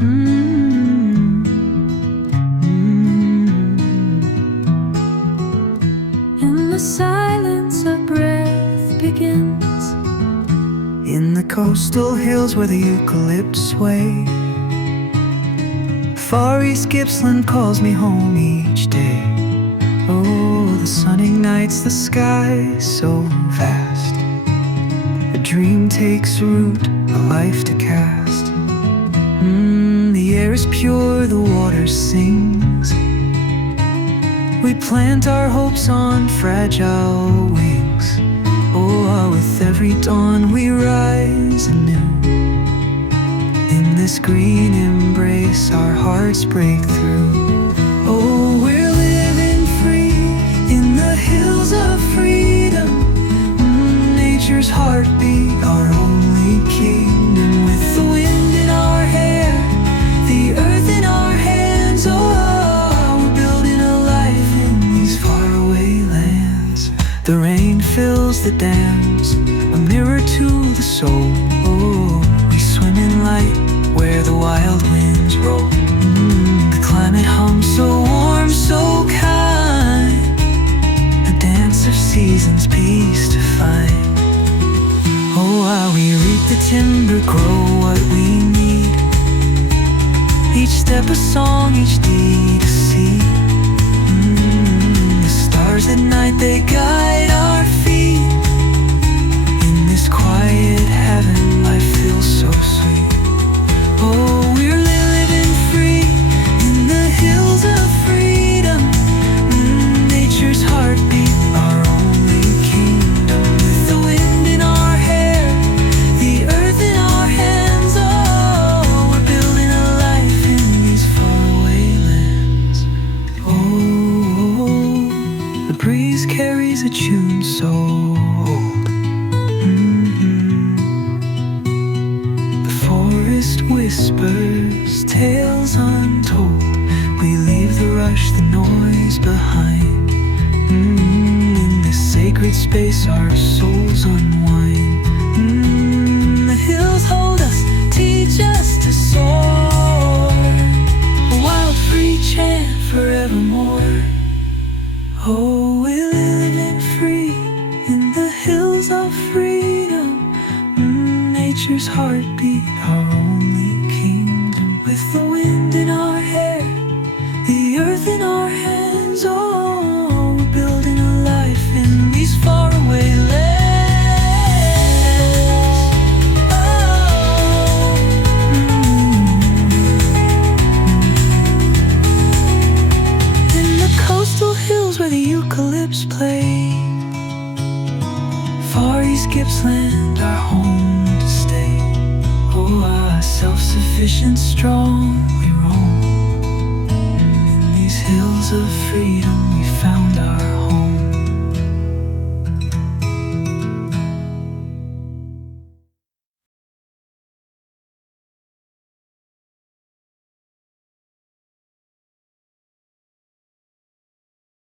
In the silence a breath begins, in the coastal hills where the eucalypts sway. Far East Gippsland calls me home each day. Oh, the sun ignites the sky so vast. A dream takes root, a life to cast. The air is pure, the water sings. We plant our hopes on fragile wings. Oh, with every dawn we rise anew. In this green embrace our hearts break through. Oh, we're living free in the hills of freedom. Nature's heartbeat, our only kingdom. With the wind in our hair, the earth in our hands. Oh, we're building a life in these faraway lands. The rain fills the dams, a mirror to the soul. Oh, we swim in light where the wild winds roll. The climate hums so warm, so kind. A dance of seasons, peace to find. Oh, while we reap the timber, grow what we need. Each step a song, each deed a seed. The stars at night, they guide our feet. In this quiet heaven, life feels so sweet. Oh, we're living free in the hills of freedom. Nature's heartbeat, our only kingdom. With the wind in our hair, the earth in our hands. Oh, we're building a life in these faraway lands. Oh, the breeze carries a tune so old. The forest whispers tales untold. We leave the rush, the noise behind. In this sacred space our souls unwind. The hills hold us, teach us to soar. A wild free chant forevermore. Oh, we're living free in the hills of freedom. Nature's heartbeat, our only kingdom. With the wind in our hair, the earth in our hands. Oh, we're building a life in these faraway lands. Oh, In the coastal hills where the eucalypts play. Far East Gippsland, our home to stay. Oh, self-sufficient, strong.